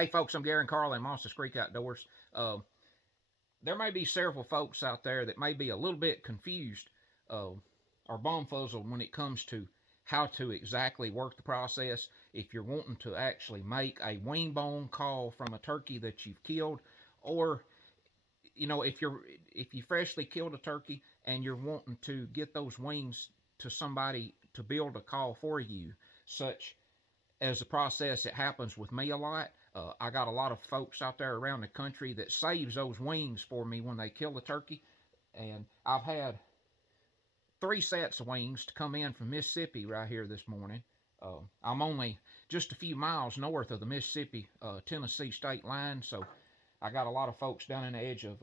Hey folks, I'm Gary and Carl in Monsters Creek Outdoors. There may be several folks out there that may be a little bit confused uh, or bumfuzzled when it comes to how to exactly work the process. If you're wanting to actually make a wing bone call from a turkey that you've killed, or if you freshly killed a turkey and you're wanting to get those wings to somebody to build a call for you, such as a process that happens with me a lot. I got a lot of folks out there around the country that saves those wings for me when they kill the turkey. And I've had 3 sets of wings to come in from Mississippi right here this morning. I'm only just a few miles north of the Mississippi Tennessee state line, so I got a lot of folks down in the edge of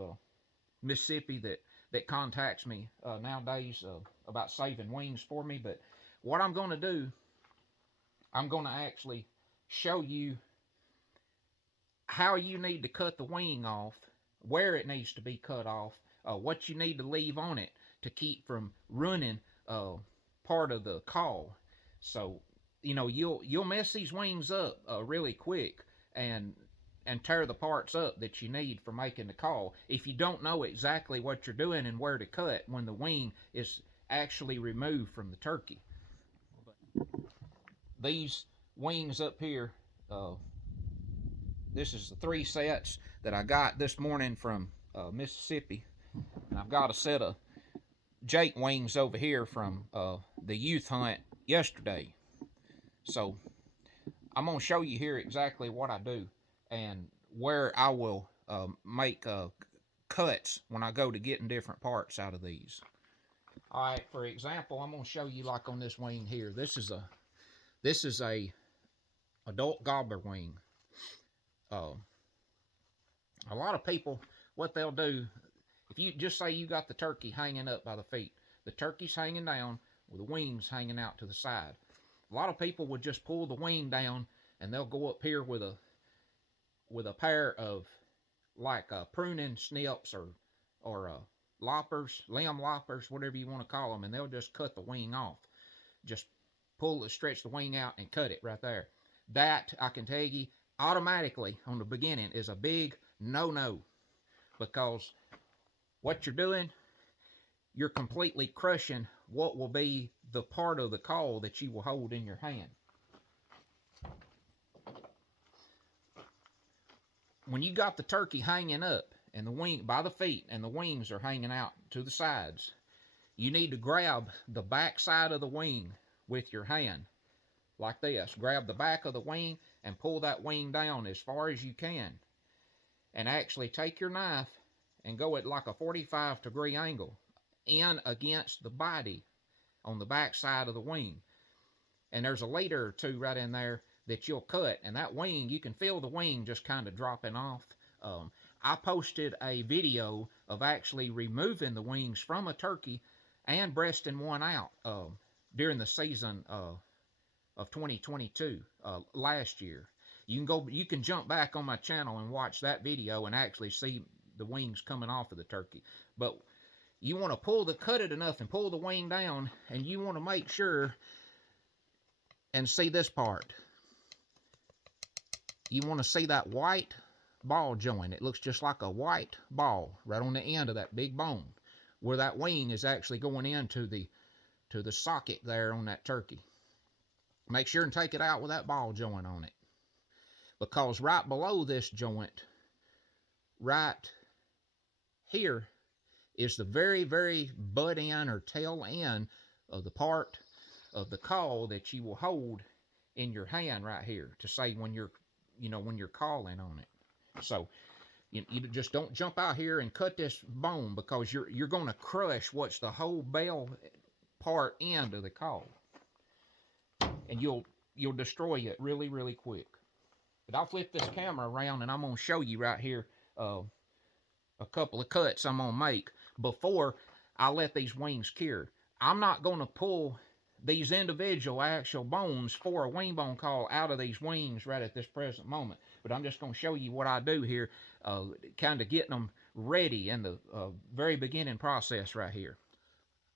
Mississippi that contacts me nowadays about saving wings for me. But what I'm going to do, I'm going to actually show you how you need to cut the wing off, where it needs to be cut off, what you need to leave on it to keep from ruining part of the call. So you'll mess these wings up really quick and tear the parts up that you need for making the call if you don't know exactly what you're doing and where to cut when the wing is actually removed from the turkey. These wings up here, this is the 3 sets that I got this morning from Mississippi. And I've got a set of Jake wings over here from the youth hunt yesterday. So I'm going to show you here exactly what I do and where I will make cuts when I go to getting different parts out of these. All right, for example, I'm going to show you like on this wing here. This is a adult gobbler wing. A lot of people, what they'll do, if you just say you got the turkey hanging up by the feet, the turkey's hanging down with the wings hanging out to the side. A lot of people would just pull the wing down and they'll go up here with a pair of like pruning snips or loppers, limb loppers, whatever you want to call them, and they'll just cut the wing off. Just stretch the wing out and cut it right there. That, I can tell you, automatically on the beginning is a big no-no, because what you're doing, you're completely crushing what will be the part of the call that you will hold in your hand. When you got the turkey hanging up and the wing by the feet and the wings are hanging out to the sides, you need to grab the back side of the wing with your hand like this. Grab the back of the wing and pull that wing down as far as you can, and actually take your knife and go at like a 45-degree angle in against the body on the back side of the wing. And there's a leader or two right in there that you'll cut, and that wing, you can feel the wing just kind of dropping off. I posted a video of actually removing the wings from a turkey and breasting one out during the season of 2022 last year. You can jump back on my channel and watch that video and actually see the wings coming off of the turkey. But you want to cut it enough and pull the wing down, and you want to make sure and see this part. You want to see that white ball joint. It looks just like a white ball right on the end of that big bone, where that wing is actually going into the socket there on that turkey. Make sure and take it out with that ball joint on it, because right below this joint, right here, is the very, very butt end or tail end of the part of the call that you will hold in your hand right here to say when you're calling on it. So you just don't jump out here and cut this bone, because you're going to crush what's the whole bell part end of the call, and you'll destroy it really, really quick. But I'll flip this camera around and I'm going to show you right here a couple of cuts I'm going to make before I let these wings cure. I'm not going to pull these individual actual bones for a wing bone call out of these wings right at this present moment, but I'm just going to show you what I do here, kind of getting them ready in the very beginning process right here.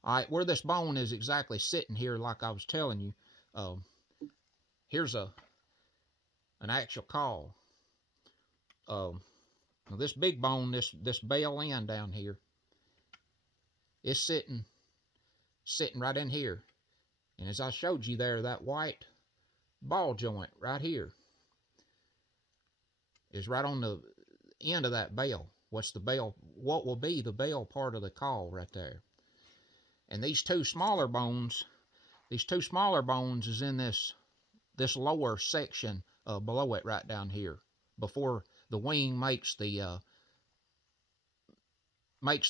All right, where this bone is exactly sitting here, like I was telling you, here's an actual call. This big bone, this bell end down here, is sitting right in here. And as I showed you there, that white ball joint right here is right on the end of that bell. What's the bell? What will be the bell part of the call right there? And these two smaller bones is in this lower section below it right down here, before the wing makes the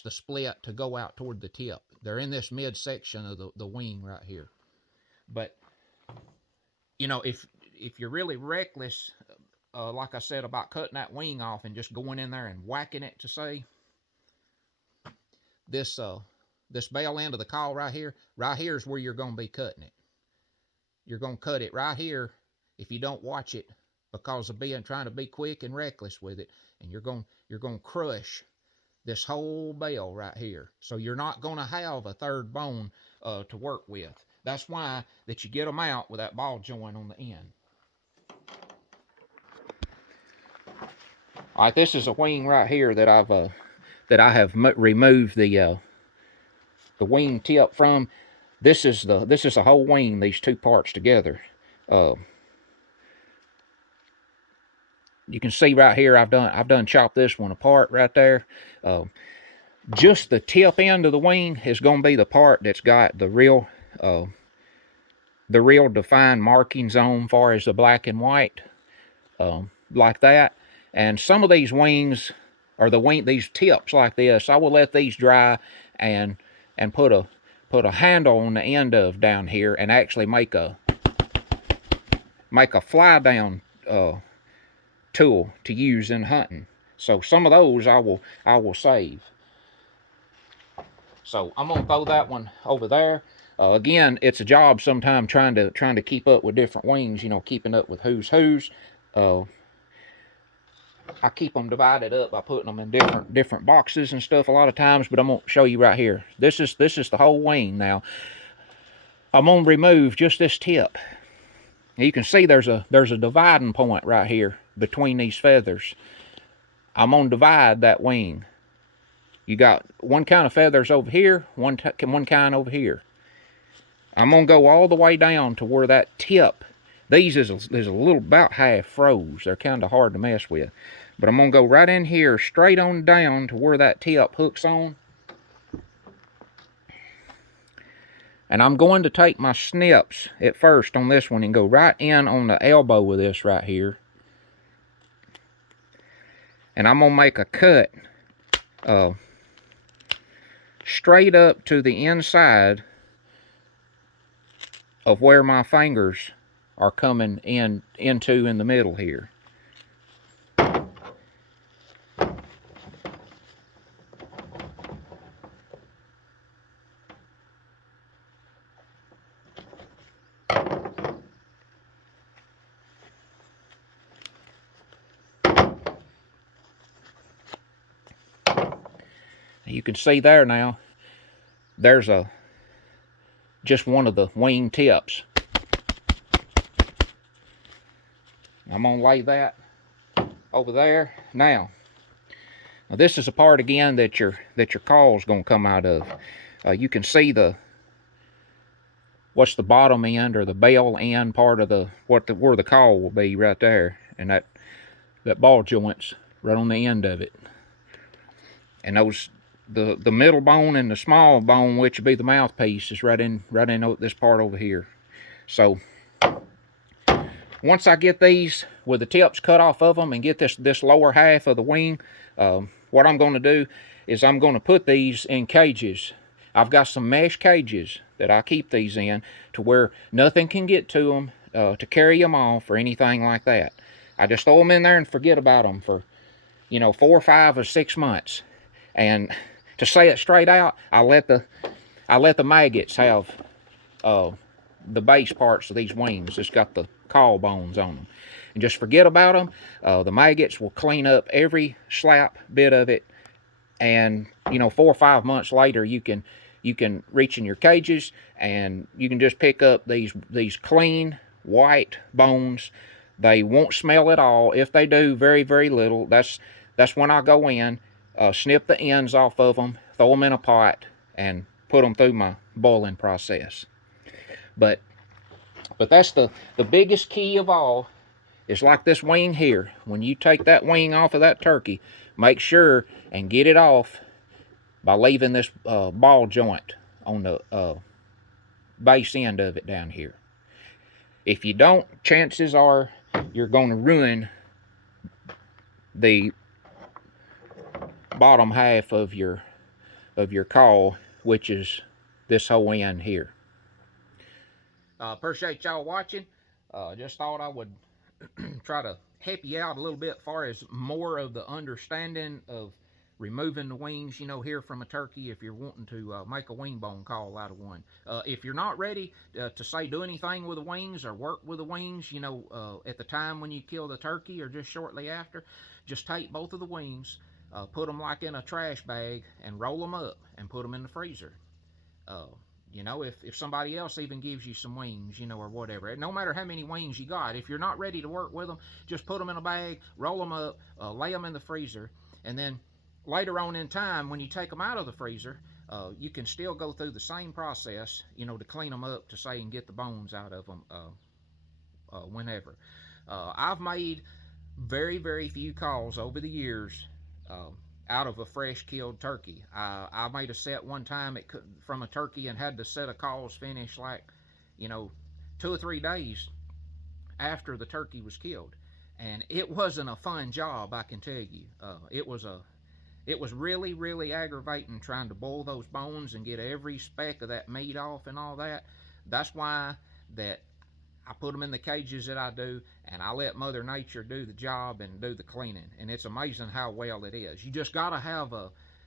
split to go out toward the tip. They're in this midsection of the wing right here. But you know, if you're really reckless, like I said about cutting that wing off and just going in there and whacking it to say, this bell end of the call right here is where you're going to be cutting it. You're going to cut it right here if you don't watch it, because of trying to be quick and reckless with it, and you're going to crush this whole bell right here. So you're not going to have a third bone to work with. That's why that you get them out with that ball joint on the end. All right, this is a wing right here that I have removed the wing tip from. This is a whole wing, these two parts together. You can see right here, I've done chopped this one apart right there. Just the tip end of the wing is going to be the part that's got the real defined markings on, far as the black and white, like that. And some of these wings, or these tips like this, I will let these dry and put a handle on the end of down here, and actually make a fly down tool to use in hunting. So some of those I will save. So I'm gonna throw that one over there. Again, it's a job sometimes trying to keep up with different wings. You know, keeping up with who's. I keep them divided up by putting them in different boxes and stuff a lot of times. But I'm gonna show you right here. This is the whole wing now. I'm gonna remove just this tip. You can see there's a dividing point right here between these feathers. I'm gonna divide that wing. You got one kind of feathers over here, one kind over here. I'm gonna go all the way down to where that tip. These is a little about half froze. They're kind of hard to mess with. But I'm gonna go right in here, straight on down to where that tip hooks on. And I'm going to take my snips at first on this one and go right in on the elbow of this right here. And I'm going to make a cut straight up to the inside of where my fingers are coming into in the middle here. You can see there now, there's just one of the wing tips. I'm gonna lay that over there. Now this is a part again that your call is gonna come out of. You can see what's the bottom end, or the bell end part of where the call will be right there, and that ball joint's right on the end of it. And those the middle bone and the small bone, which would be the mouthpiece, is right in this part over here. So once I get these with the tips cut off of them and get this lower half of the wing, what I'm going to do is I'm going to put these in cages. I've got some mesh cages that I keep these in, to where nothing can get to them to carry them off or anything like that. I just throw them in there and forget about them for 4 or 5 or 6 months. And to say it straight out, I let the maggots have the base parts of these wings. It's got the caul bones on them, and just forget about them. The maggots will clean up every slap bit of it, and 4 or 5 months later, you can reach in your cages and you can just pick up these clean white bones They won't smell at all. If they do, very, very little. That's when I go in, snip the ends off of them, throw them in a pot, and put them through my boiling process. But that's the biggest key of all. It's like this wing here. When you take that wing off of that turkey, make sure and get it off by leaving this ball joint on the base end of it down here. If you don't, chances are you're going to ruin the bottom half of your caul, which is this whole end here. Appreciate y'all watching. Just thought I would try to help you out a little bit as far as more of the understanding of removing the wings, here from a turkey if you're wanting to make a wing bone caul out of one. If you're not ready to say do anything with the wings or work with the wings, at the time when you kill the turkey or just shortly after, just take both of the wings, put them like in a trash bag and roll them up and put them in the freezer. If somebody else even gives you some wings, or whatever, no matter how many wings you got, if you're not ready to work with them, just put them in a bag, roll them up, lay them in the freezer, and then later on in time, when you take them out of the freezer, you can still go through the same process, to clean them up, to say, and get the bones out of them whenever. I've made very, very few calls over the years out of a fresh killed turkey. I made a set one time from a turkey and had the set of calls finished like, 2 or 3 days after the turkey was killed. And it wasn't a fun job, I can tell you. It was really, really aggravating trying to boil those bones and get every speck of that meat off and all that. That's why that I put them in the cages that I do, and I let Mother Nature do the job and do the cleaning. And it's amazing how well it is. You just got to have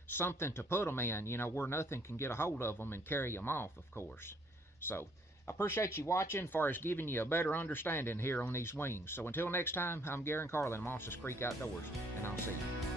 something to put them in, where nothing can get a hold of them and carry them off, of course. So I appreciate you watching as far as giving you a better understanding here on these wings. So until next time, I'm Gary Carlin, Mosses Creek Outdoors, and I'll see you.